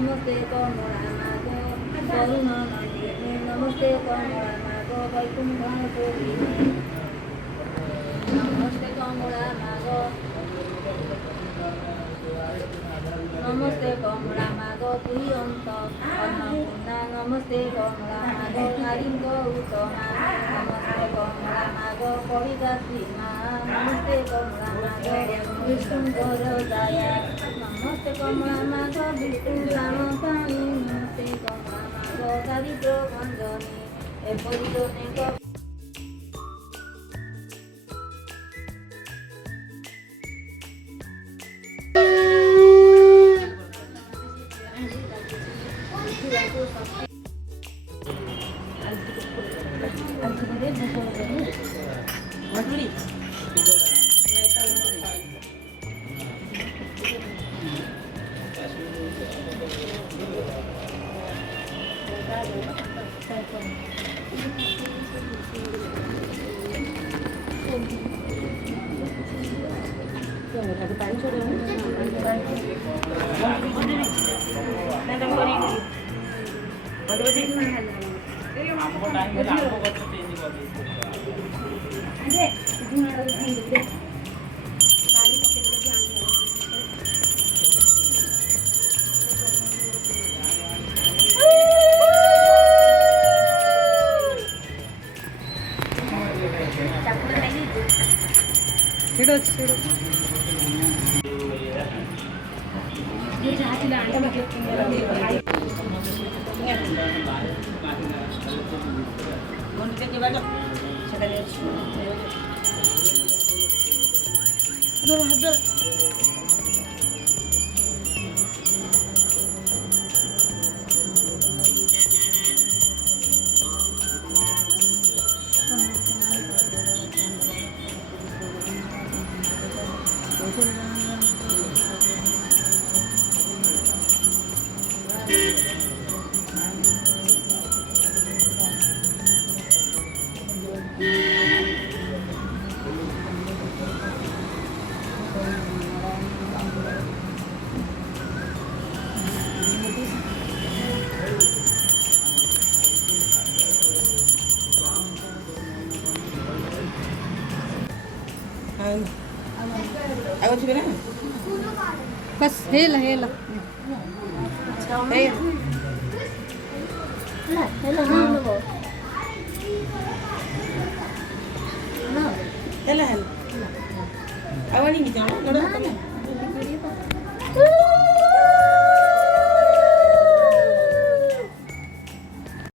नमस्ते कमला मागो करुणा नन्दिनी नमस्ते कमला मागो वैकुण्ठ पूजिनी नमस्ते कमला मागो नमस्ते कमला मागो प्रियन्त अन्नपूर्णा नमस्ते कमला मागो नारीङ्ग उत्तमा नमस्ते कमला मागो कविदात्री मा नमस्ते कमला मागो विष्णुकर दया नमस्ते कमला मागो विष्णु रामपाणी नमस्ते कमला मागो दारिद्र भञ्जनी एपरि अनेक बस हेला हेला Hello, hello. I want to eat.